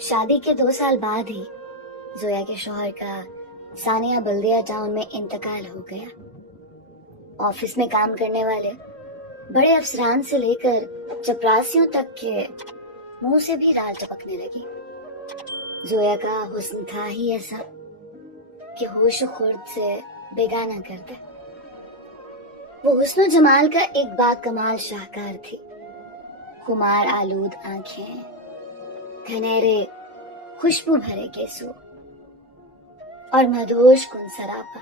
शादी के 2 साल बाद ही जोया के शौहर का सानिया बल्दिया टाउन में इंतकाल हो गया। ऑफिस में काम करने वाले बड़े अफसरान से लेकर चपरासियों तक के मुंह से भी राल टपकने लगी। जोया का हुस्न था ही ऐसा कि होश खुर्द से बेगाना कर दे। वो हुस्न जमाल का एक बाकमाल शाहकार थी। खुमार आलूद आंखें, घनेरे खुशबू भरे केसू और मधोश कुन सरापा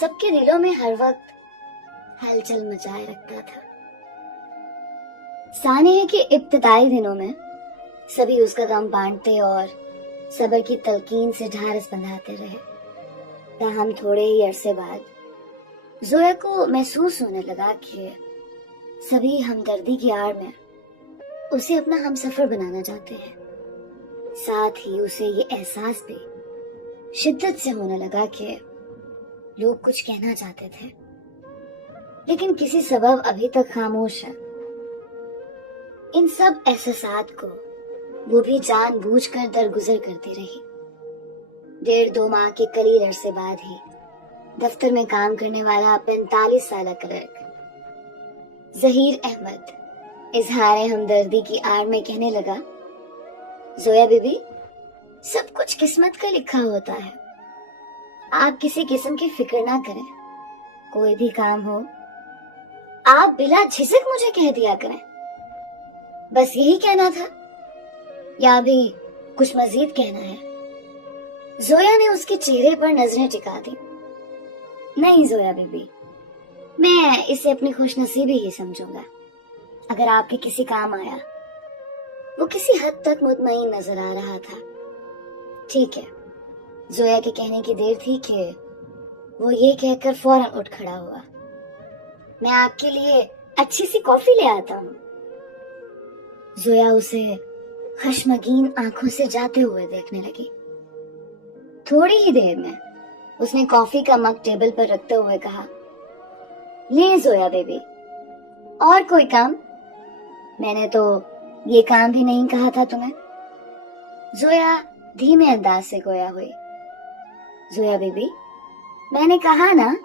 सबके दिलों में हर वक्त हलचल मचाए रखता था। सानिया के इब्तिदाई दिनों में सभी उसका गम बांटते और सब्र की तलकीन से ढारस बंधाते रहे। ताहम थोड़े ही अरसे बाद जोया को महसूस होने लगा कि सभी हमदर्दी की आड़ में उसे अपना हमसफर बनाना चाहते हैं। साथ ही उसे ये एहसास भी शिद्दत से होने लगा कि लोग कुछ कहना चाहते थे, लेकिन किसी सबब अभी तक खामोश है। इन सब एहसासात को वो भी जानबूझकर दरगुजर करती रही। 1.5-2 माह के कलील अरसे बाद ही दफ्तर में काम करने वाला 45 साल क्लर्क जहीर अहमद इजहार हमदर्दी की आड़ में कहने लगा, जोया बीबी, सब कुछ किस्मत का लिखा होता है। आप किसी किस्म की फिक्र ना करें। कोई भी काम हो आप बिला झिझक मुझे कह दिया करें। बस यही कहना था या भी कुछ मजीद कहना है? जोया ने उसके चेहरे पर नजरें टिका दी। नहीं जोया बीबी, मैं इसे अपनी खुशनसीबी ही समझूंगा अगर आपके किसी काम आया। वो किसी हद तक मुतमईन नजर आ रहा था। ठीक है। जोया के कहने की देर थी कि वो ये कहकर फौरन उठ खड़ा हुआ। मैं आपके लिए अच्छी सी कॉफी ले आता हूँ। जोया उसे खश्मगीन आंखों से जाते हुए देखने लगी। थोड़ी ही देर में उसने कॉफी का मग टेबल पर रखते हुए कहा, ले जोया बेबी, और कोई काम? मैंने तो ये काम भी नहीं कहा था तुम्हें। जोया धीमे अंदाज से गोया हुई। जोया बेबी, मैंने कहा ना,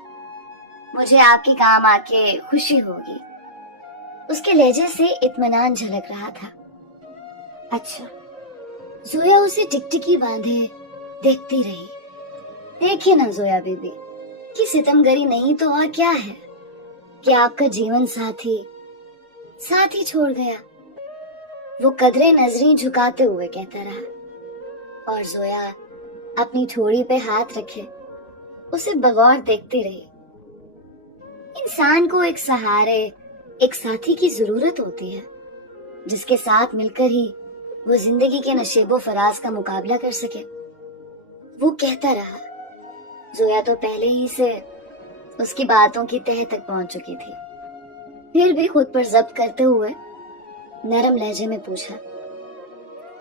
मुझे आपके काम आके खुशी होगी। उसके लहजे से इत्मीनान झलक रहा था। अच्छा। जोया उसे टिकटिकी बांधे देखती रही। देखिए ना जोया बेबी, कि सितमगरी नहीं तो और क्या है कि आपका जीवन साथी छोड़ गया। वो कदरे नजरी झुकाते हुए कहता रहा और जोया अपनी ठोड़ी पे हाथ रखे उसे बगौर देखती रही। इंसान को एक सहारे, एक साथी की जरूरत होती है, जिसके साथ मिलकर ही वो जिंदगी के नशेबो फराज का मुकाबला कर सके। वो कहता रहा। जोया तो पहले ही से उसकी बातों की तह तक पहुंच चुकी थी, फिर भी खुद पर जब्त करते हुए नरम लहजे में पूछा,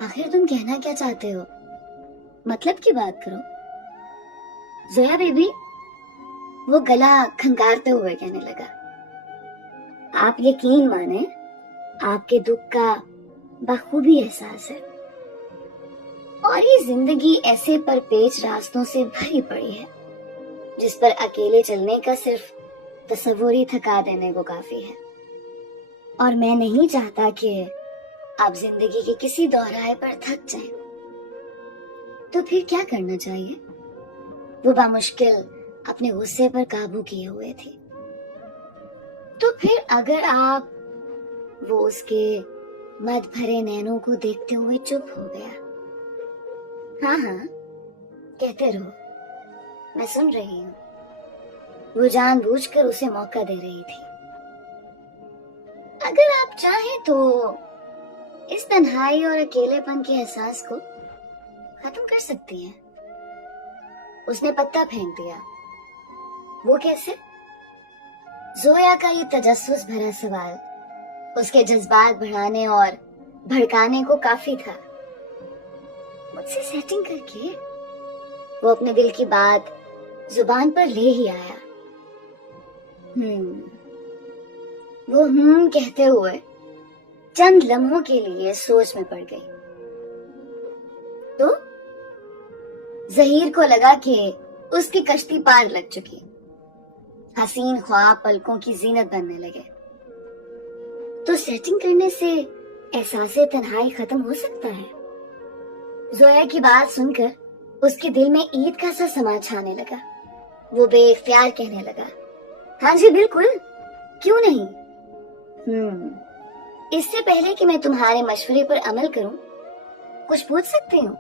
आखिर तुम कहना क्या चाहते हो? मतलब की बात करो। जोया बेबी, वो गला खंगारते हुए कहने लगा, आप यकीन माने, आपके दुख का बखूबी एहसास है और ये जिंदगी ऐसे परपेच रास्तों से भरी पड़ी है जिस पर अकेले चलने का सिर्फ तसव्वुर ही थका देने को काफी है। और मैं नहीं चाहता कि आप जिंदगी के किसी दोहराए पर थक जाएं। तो फिर क्या करना चाहिए? वो बामुश्किल अपने गुस्से पर काबू किए हुए थी। तो फिर अगर आप, वो उसके मद भरे नैनों को देखते हुए चुप हो गया। हाँ हाँ, कहते रहो, मैं सुन रही हूँ। वो जानबूझकर उसे मौका दे रही थी। अगर आप चाहें तो इस तन्हाई और अकेलेपन के एहसास को खत्म कर सकती हैं। उसने पत्ता फेंक दिया। वो कैसे? जोया का ये तजस्सुस भरा सवाल उसके जज्बात बढ़ाने और भड़काने को काफी था। मुझसे सेटिंग करके वो अपने दिल की बात जुबान पर ले ही आया। वो कहते हुए चंद लम्हों के लिए सोच में पड़ गई। تو ظہیر کو لگا کہ اس کی کشتی پار لگ چکی، حسین خواب پلکوں کی زینت بننے لگے۔ تو سیٹنگ کرنے سے احساس تنہائی ختم ہو سکتا ہے؟ زویا کی بات سن کر اس کے دل میں عید کا سا سما چھانے لگا۔ وہ بے اختیار کہنے لگا، ہاں جی بالکل، کیوں نہیں؟ اس سے پہلے کہ میں تمہارے مشورے پر عمل کروں، کچھ پوچھ سکتے ہو؟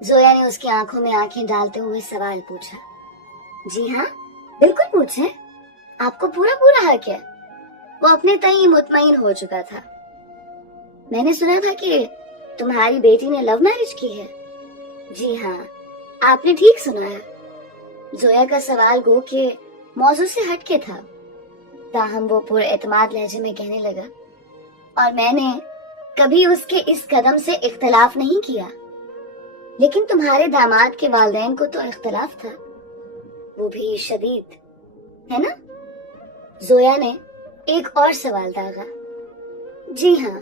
زویا نے اس کی آنکھوں میں آنکھیں ڈالتے ہوئے سوال پوچھا۔ جی ہاں، بالکل پوچھیں، آپ کو پورا حق ہے۔ وہ اپنے تئیں مطمئن ہو چکا تھا۔ میں نے سنا تھا کہ تمہاری بیٹی نے لو میرج کی ہے۔ جی ہاں، آپ نے ٹھیک سنا ہے۔ زویا کا سوال گو کہ موضوع سے ہٹ کے تھا، تاہم وہ پر اعتماد لہجے میں کہنے لگا، اور میں نے کبھی اس کے اس قدم سے اختلاف نہیں کیا، لیکن تمہارے داماد کے والدین کو تو اختلاف تھا، وہ بھی شدید، ہے نا؟ زویا نے ایک اور سوال داغا۔ جی ہاں،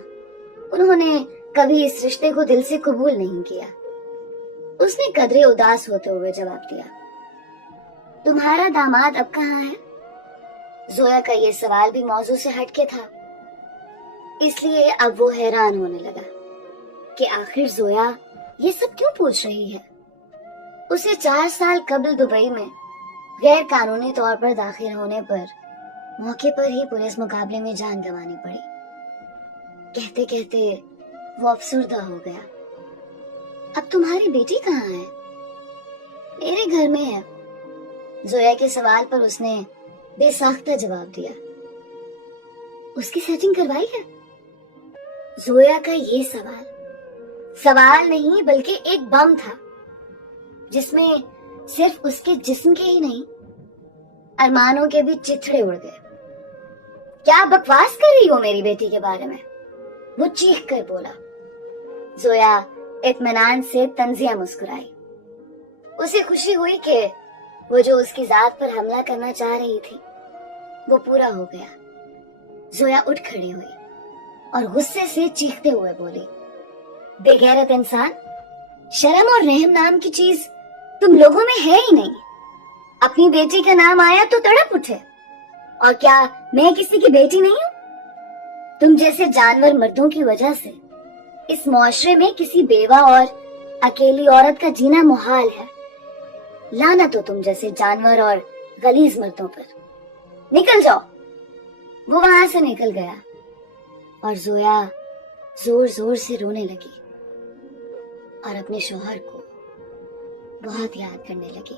انہوں نے کبھی اس رشتے کو دل سے قبول نہیں کیا۔ اس نے قدرے اداس ہوتے ہوئے جواب دیا۔ تمہارا داماد اب کہاں ہے؟ زویا کا یہ سوال بھی موضوع سے ہٹ کے تھا، اس لیے اب وہ حیران ہونے لگا کہ آخر زویا یہ سب کیوں پوچھ رہی ہے۔ اسے 4 سال قبل دبئی میں غیر قانونی طور پر داخل ہونے پر موقع پر ہی پولیس مقابلے میں جان گنوانی پڑی۔ کہتے کہتے وہ افسردہ ہو گیا۔ اب تمہاری بیٹی کہاں ہے؟ میرے گھر میں ہے۔ زویا کے سوال پر اس نے بے ساختہ جواب دیا۔ اس کی سیٹنگ کروائی ہے؟ زویا کا یہ سوال نہیں بلکہ ایک بم تھا، جس میں صرف اس کے جسم کے ہی نہیں، ارمانوں کے بھی چتھڑے اڑ گئے۔ کیا بکواس کر رہی ہو میری بیٹی کے بارے میں؟ وہ چیخ کر بولا۔ زویا اطمینان سے طنزیہ مسکرائی۔ اسے خوشی ہوئی کہ وہ جو اس کی ذات پر حملہ کرنا چاہ رہی تھی وہ پورا ہو گیا۔ زویا اٹھ کھڑی ہوئی اور غصے سے چیختے ہوئے بولی، بے غیرت انسان، شرم اور رحم نام کی چیز تم لوگوں میں ہے ہی نہیں۔ اپنی بیٹی کا نام آیا تو تڑپ اٹھے، اور کیا میں کسی کی بیٹی نہیں ہوں؟ تم جیسے جانور مردوں کی وجہ سے اس معاشرے میں کسی بیوہ اور اکیلی عورت کا جینا محال ہے۔ لعنت ہو تم جیسے جانور اور غلیظ مردوں پر۔ نکل جاؤ۔ وہ وہاں سے نکل گیا اور زویا زور زور سے رونے لگی اور اپنے شوہر کو بہت یاد کرنے لگی۔